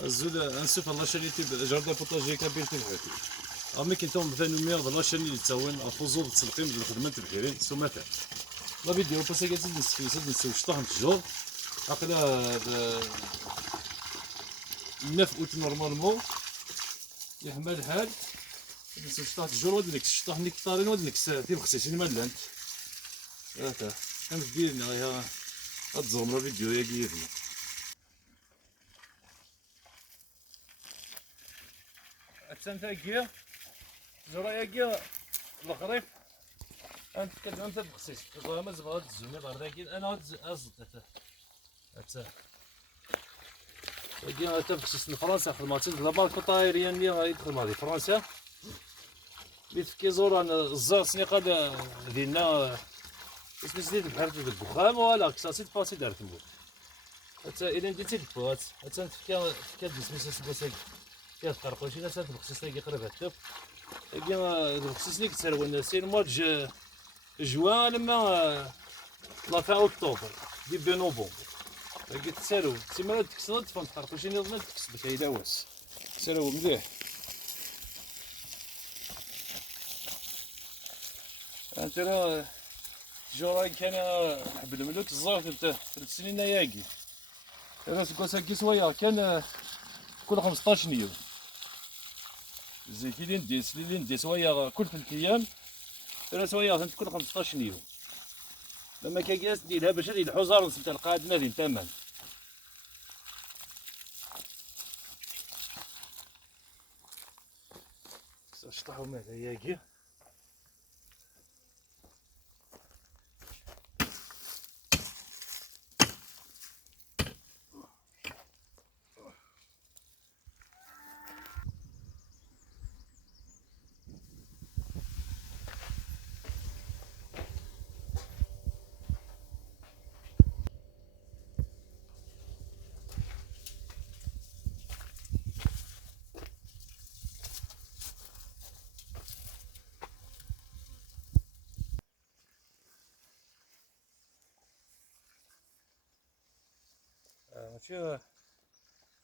الزود انسف الله شريتي جاردن بوطاجي كبير تبعتي امي كنتم مثلا مير الله شاني يتساوين افوزو تسلقيم ديال الخدمه البحيرين سمثا لا فيديو بس كاع تزيد نسفيسد نسوي شطح الجور عقلا 9 اوت نورمالمون يحمل الحال نسوي شطح الجور وديك الشطح نيكتارين وديك في بخسيسين مالانت هاكا كنبدينا يا تزوم فيديو يا كيفنا التنتاكيا زرايا الخريف انت كتبان انت بخسيس تبغى ما تبغى تزوني غير داكي انا ازط حتى كاين حتى بخسيس فرنسا خدماتي دابا الطايريان اللي غيدخل مع فرنسا بيت كيزور انا الزار سنيقه ديالنا اسم سيد بحال ديك الدخان ولا كساسيت فاسي دارت مول حتى الى نديتي البوات حتى نتفكا سميتو سكاساك كيتقرقوا شي ناس البخسيس تاعي قريب هاتف كاين البخسيس اللي كتسالوا سي الموج جوان لما لا فان اكتوبر ديبي نوفمبر كي تسالوا تما تكسروا تفهم تقرقوا شي نظام تكسب كاي لاواس تسالوا مليح انت راه جوراي كان نحب الملوك الزهر 3 سنين ياكي انا سكاساكي سوايا كان كل 15 يوم زيتي اللي نديس سوايا كل 3 ايام انا سوايا كل 15 يوم لما كاكاس ديالها باش هذه الحزار نسمت القادمه ديال تمام شطحوا ماذا ياكي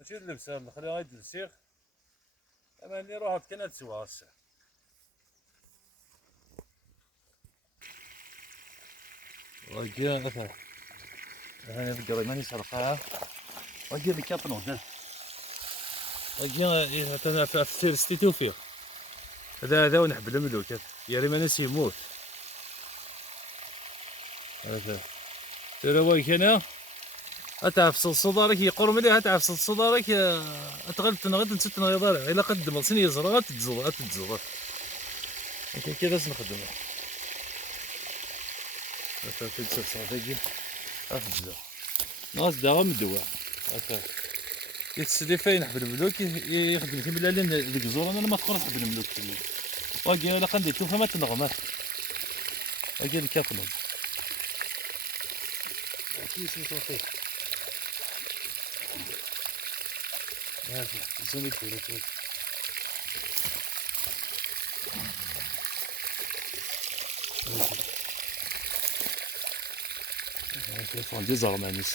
ماشي اللبسه نخليها غير السيخ اما اللي روحت كانت تسوى هسه وجا اثر انا بقري ماني سرقها وجا بكاطنو ده وجا انا في السير توفيق هذا ونحب الملوك يا ريما ناس يموت هذا ترى واي هنا اتعفس صدارك يقر مليح اتعفس صدارك اتغلب تنغد نسيت نغير الا قدم سن يزرع تتزور هكا كذا نخدم هكا تنسف صافي افجع ناس داغ مدوع هكا يتسدي فين نحب الملوك يخدم في ملالين ديك الزور انا ما تقرا نحب الملوك واقي الا قندي توفى ما تنغمات واقي الكافلون كيس متوقف هذا زومي كده تليفون دي زغمانيس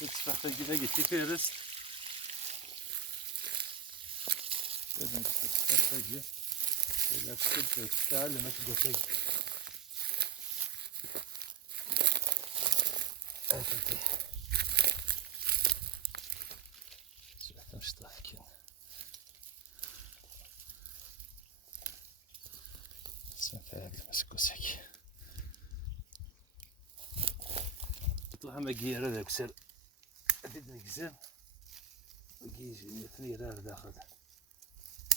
تسبحت كده قلت فيرس لازم تسبحت كده لا تسبحت تعلم ما تقول مش ضاحكين سنفعل مسكوسك طلع ما جير هذاك سر هذيك الكزام وكيجي اثنين راه داخل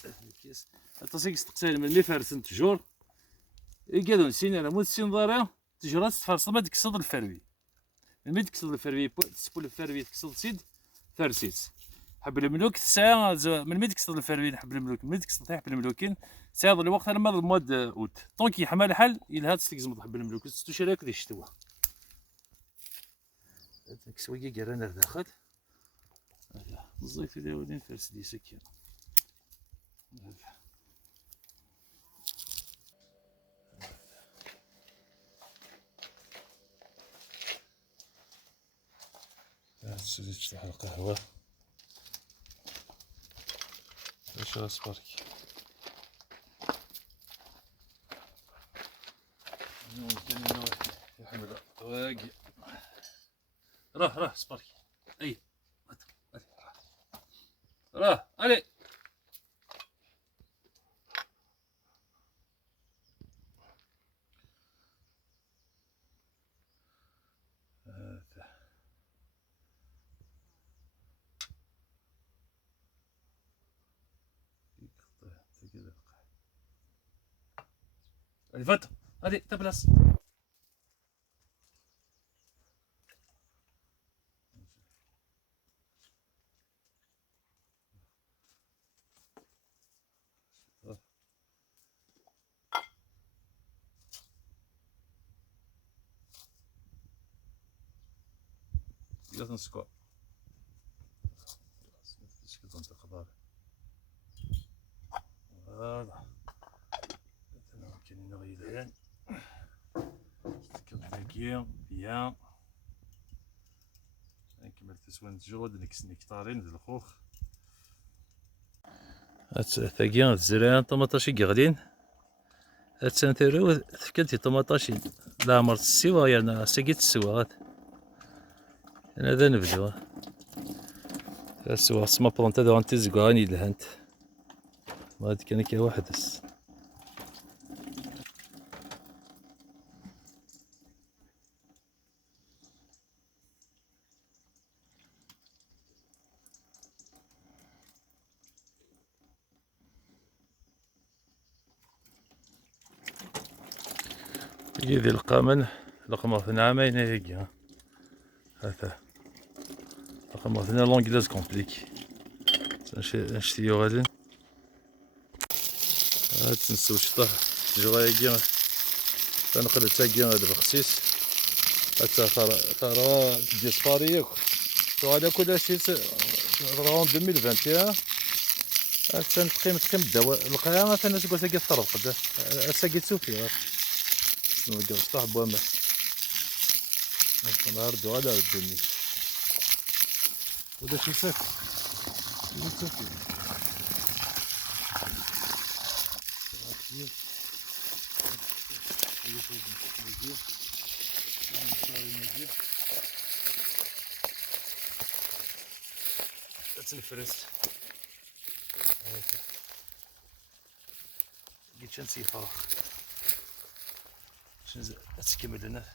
الكيس التصيق استقسال من اللي فارسن تجور قالوا نسينا انا مو سين ضارع تجرات تفرص ما تكسد الفروي من تكسد الفروي تسبول الفروي تكسد سيد فارسيت حب الملوك ساعة من ميد كسر الفروين حب الملوك من ميد كسر حب الملوكين ساعة الوقت انا ماضي المواد اوت طونك يحمل حل الى هاد تستلزم حب الملوك ستو شراك دي الشتوى هذاك سويا قرانا داخل الزيت اللي ولين فارس دي سكين تسدي تشرح القهوة. اش اصبرك ممكن يا حمد واقي راه صبرك اي راه علي فات هذه تبلاس يلا نسكو هذا كاين غيدان كنلاقي بيان نكمل تسوان الجود نكس نكتارين د الخوخ ثاقي الزريان طماطاشي قغلين هاتسانتيرو تفكلتي طماطاشي لا عمرت السوا يعني ساقيت السوا انا هذا نبدو السوا سما بلونتا دو غانتي زكواني لهانت ما هاد كان كي واحد بس يدي القامن رقم 2 عامين هيك هذا رقم 2 لونجلاز كومبليك نشتيو غادي هاد تنسو شطح جوايا تنقل تاكي هاد بخسيس حتى ثرا ديال سفاريك وهذا كلشي راهم 2021 تنقيم الدواء القيامة فانا تقول ساقي الطرف ساقي تسوفي نوقف سطح بوامه نهار دو على الدنيا ودا شي ساك تسوفي تنفرس قلت شنسي فراخ شنز تكمل لنا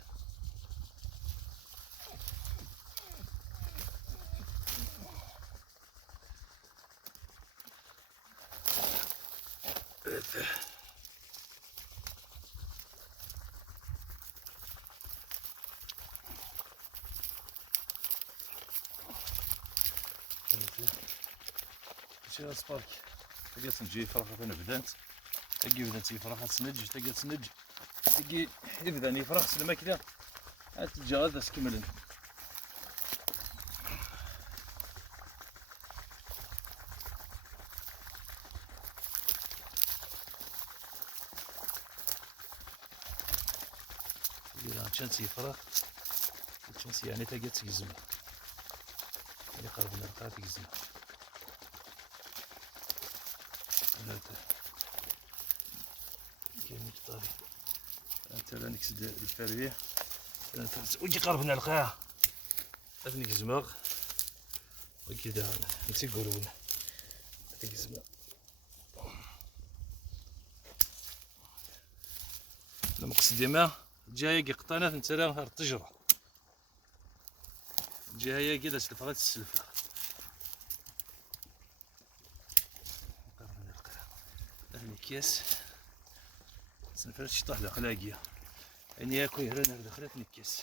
شي سبارك تلقى تنجي فراخة فين بدات تلقى بدات فراخة تسنج تلقى تسنج تلقى يبداني فراخ سلما كدا عاد تجي غادا تكمل تلقى تشانسي فراخ تشانسي يعني تلقى تقزم اللي قرب نلقاها تقزم كاين طاري انت لا نكسد الفريه وجي قرب نلقاها هاد نقزماغ وكذا نسي قولون تقزماغ المقصد ديما جايه كي قطانات نتسرى نهار التجرة جايه كي داش تفغات السلفه قرب نلقاها هاد المكياس سنفرد شطح داخلاقيه يعني ياكو يهرن دخلت نكيس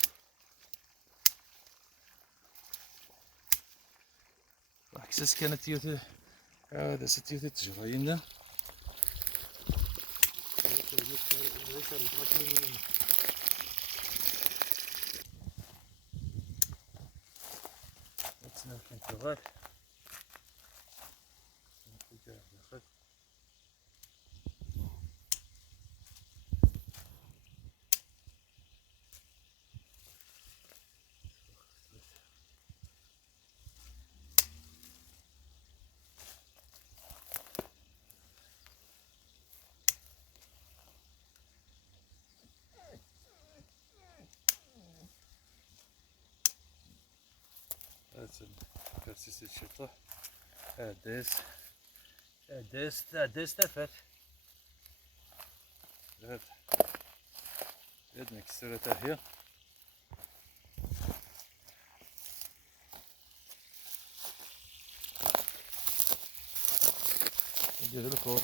راح كساس كانت تيوتي هذا ستيوتي تجرينا هذا كرسيس الشرطة. عداس تافات. هاد مكسورة تا هي. ندير الكور.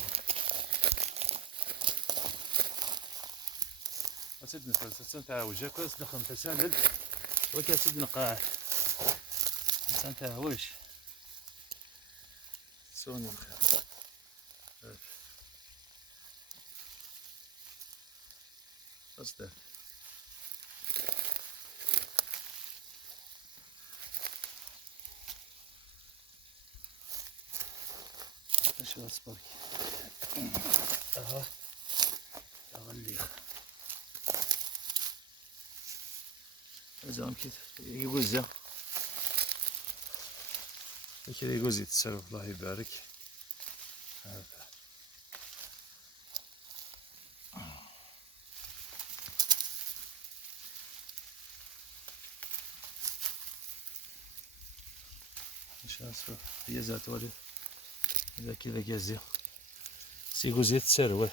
أسد نفرس تاعوج كويس نخدم تسالل وكاسد نقاع تاعوج سوني الخير. أصدق ايش الاسبرك اها اغلي زعما كي يجوزها كي يجوز يتصرف الله يبارك. هذا ايش اسمه هي ذات ولد إذا كذا جازي سيجوزيت تسروه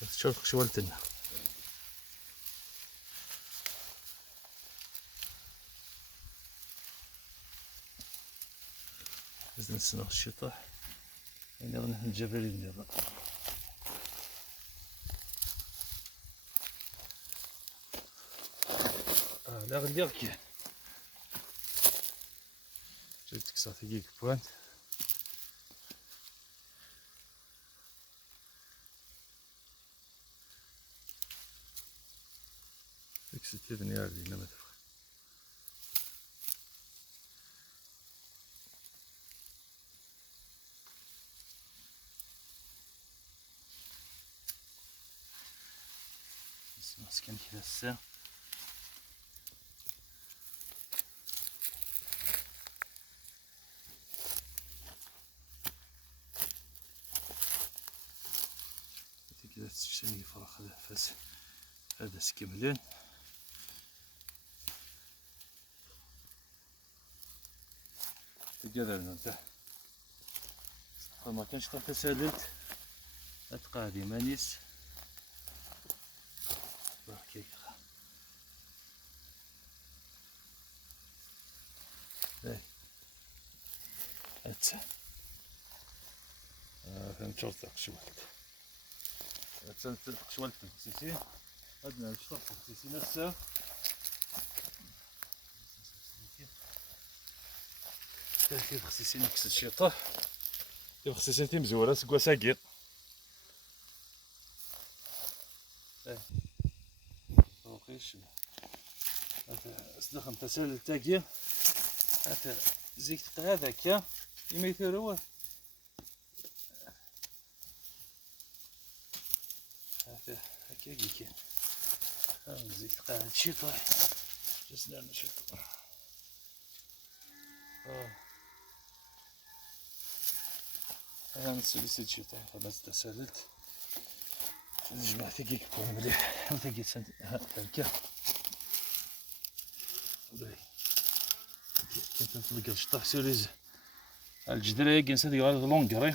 كتشوف شوالتنا بزن السنة الشطاح يعني نحن الجبلين دابا لا غندير كي جبتك صافي كيك بوانت ديك ستي دنيا علينا ما تفهم مسكين كذا الساعة كذا تشتري فراخ هذا فاس هذا سكملين تقدر نتا ما كانش تساللت اتقادي مانيس كيك هاتسا فهمت شوالت هاتسا شوالت سيسي هادنا شطح سيسي نفسه كيف خصيصي نكس الشيطة كيف خصيصي تي مزورة سكوا ساقيط فوقيش هذا استخدم تسال التاقية هذا زيك تقع هذاك يما يثيروا هذا هكا كي زيك تقع هاد الشيطة جسنا الشيطة أنا نسوي سيد شيطان خلاص تسالت نجمع ثقيك كون مليح وثقيت سنت هكا كنت نطلق الشطح سيريز الجدرية كنسى ديال هاد لونكري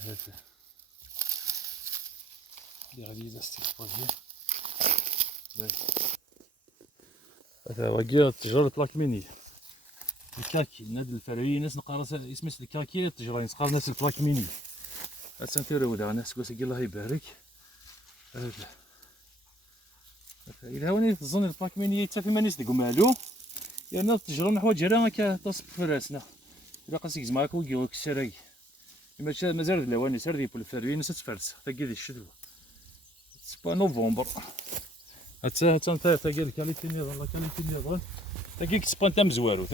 هذا اللي غادي يستيقظ هذا واقع تجارة لاكميني الكاكي ناد الفروي ناس نقارس اسمه الكاكي التجارة نسقار ناس الفلاكميني هاتسانتيرو ولا ناس كوسكي الله يبارك هذا إذا هوني تظن الفلاكميني حتى في مانيس ديكو مالو يعني التجارة نحو جرا هكا تصب في راسنا إذا قاسك زماك وكيوك السراي مازال الأواني سار ديال الفروي ناس تفرس تاكي ديال الشتوى سبا نوفمبر هتا نتا تاكي الكاليتي نيضان لا كاليتي نيضان تاكي كتسبا نتا مزوارو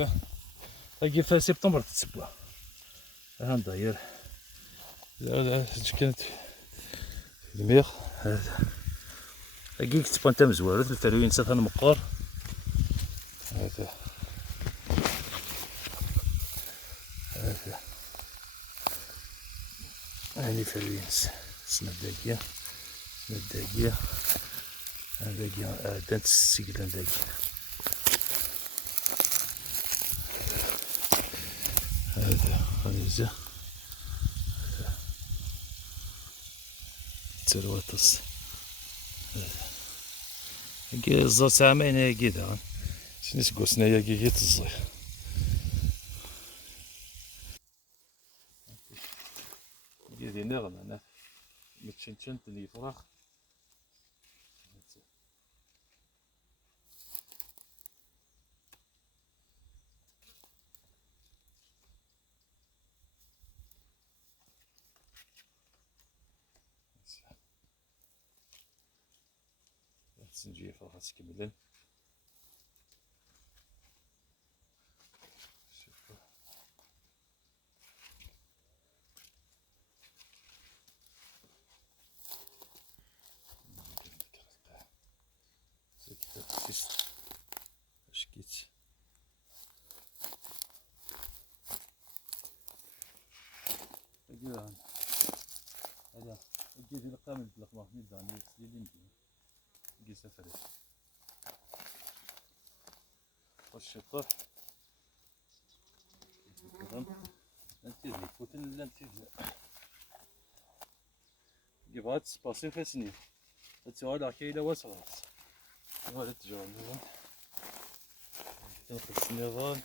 تاكي في سبتمبر تتسبا ها نداير كانت الميغ هذا تاكي كتسبا نتا مزوارو الفروي نتا تنمقر هذا هاني فروينس سنة داكيا الداقية هذاك دانت السيقلان داك. هذا غنيزة ترواتس. هاكي الزر سامين هاكي دا سنيس قوسنا هاكي كي تزي. هاكي دينا غنانا متشنشنت لي فراخ. نجي فراخ تكملن. شكيت هذا هذا الجديد القامل بالقماش نيزاني سليلين دي سفري والشطر انت اللي فوتن لا انت جبات سباسين فاسني تسوال كيلا وصلت ولا تجاوب تنقص النظام.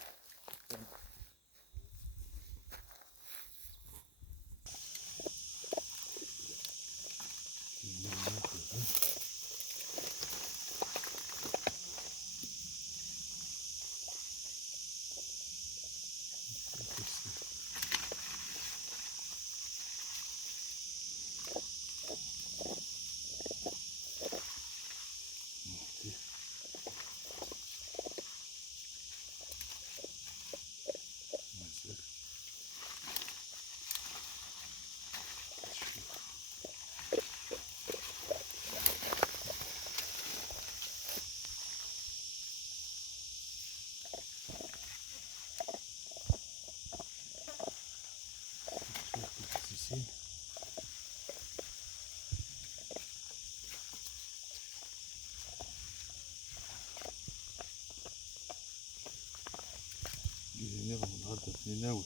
ناوي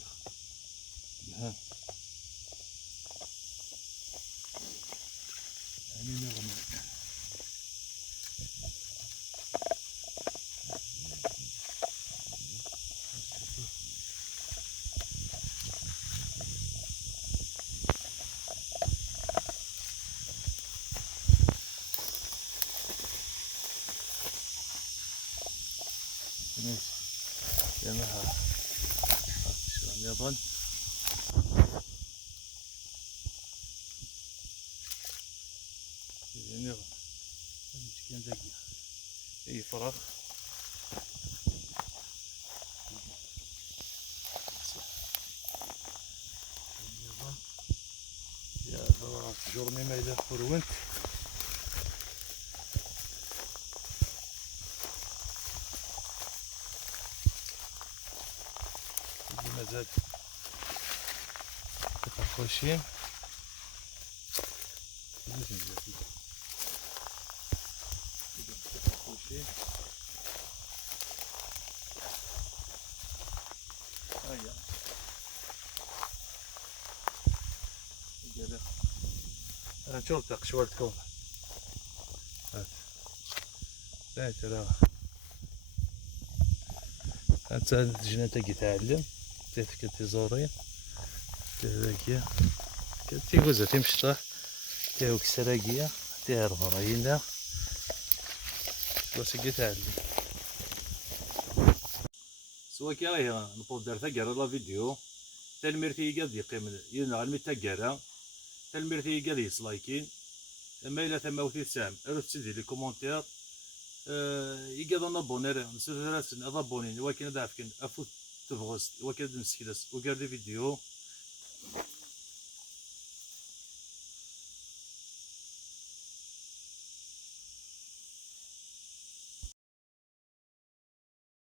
ها يعني نغمة يمها شلون يظن نغمة مسكين ذكي اي فراخ يا فراخ جورني ما إذا فروانت مازال خوشين هيا انا شرطك شوال تكون هات لا ترى انت جنتك يتعلم تفكر تزورين تذاكيا كنتي جوزة تمشي تاوك سراقية تعرف راينا بس يتعلم سوا كي راهي نبوض دار تاقرا لا فيديو تلميرتي قاد يقيم ينعلمي تاقرا تلميرتي قاد يسلايكين اما الا تماوتي سام ارد تسدي لي كومونتير يقاد نابونير نسير راسن ابونين ولكن هذا عفكن افوت تبغست ولكن مسكلس وقال لي فيديو